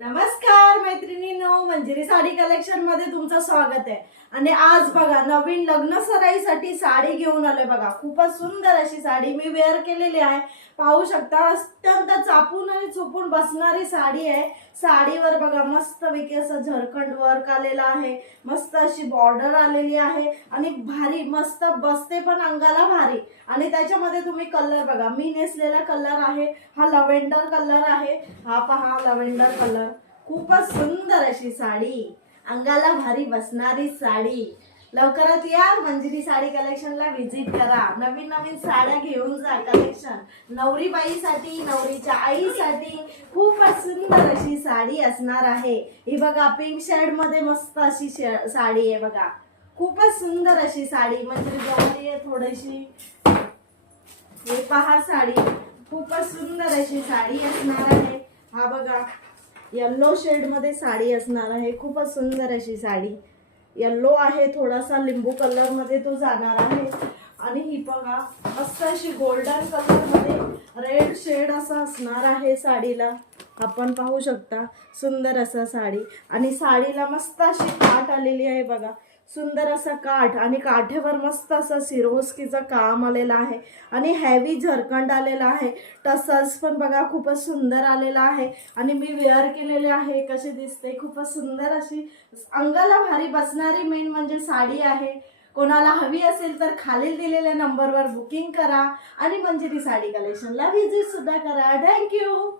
नमस्कार मैत्रिणींनो, मंजिरी साडी कलेक्शन मध्ये तुमचं स्वागत आहे। आणि आज बघा नवीन लग्न सराईसाठी साडी घेऊन आलोय बघा। खूपच सुंदर अशी साडी मी वेअर केलेली आहे, पाहू शकता। अत्यंत चापून आणि चुपून बसणारी साडी आहे। साडीवर बघा मस्त पैकी असं झरखंड वर्क आलेला आहे, मस्त अशी बॉर्डर आलेली आहे आणि भारी मस्त बसते पण अंगाला भारी। आणि त्याच्यामध्ये तुम्ही कलर बघा, मी नेसलेला कलर आहे हा लव्हेंडर कलर आहे। हा पहा लव्हेंडर कलर, खूपच सुंदर अशी साडी, अंगाला भारी बसणारी साडी। लवकरात या मंजिरी साडी कलेक्शनला व्हिजिट करा। नवीन नवीन साड्या घेऊन जा कलेक्शन। नवरी बाईसाठी, नवरीच्या आईसाठी खूपच सुंदर अशी साडी असणार आहे। ही बघा पिंक शेड मध्ये मस्त अशी साडी आहे बघा, खूपच सुंदर अशी साडी। मंजिरी जवळ आहे थोडीशी, हे पहा साडी, खूपच सुंदर अशी साडी असणार आहे। हा बघा येलो शेड मध्ये साडी असणार आहे, खूपच सुंदर अशी साडी। येलो आहे, थोडासा लिंबू कलर मध्ये तो जाणार आहे। आणि ही बघा मस्त अशी गोल्डन कलर मध्ये रेड शेड असा असणार आहे साडीला। आपण पाहू शकता सुंदर असा साडी। आणि साडीला मस्त अशी काठ आलेली आहे बघा, सुंदर असा काठ आणि काठेवर मस्त असं सिरोस्कीचं काम आलेलं आहे आणि हेवी झरकंड आलेला आहे। टसल्स पण बघा खूपच सुंदर आलेला आहे आणि मी वेअर केलेले आहे। कशी दिसते, खूपच सुंदर अशी अंगाला भारी बसणारी मेन म्हणजे साडी आहे। कोणाला हवी असेल तर खालील दिलेल्या नंबरवर बुकिंग करा आणि मंजिरी साडी कलेक्शनला व्हिजिट सुद्धा करा। थँक्यू।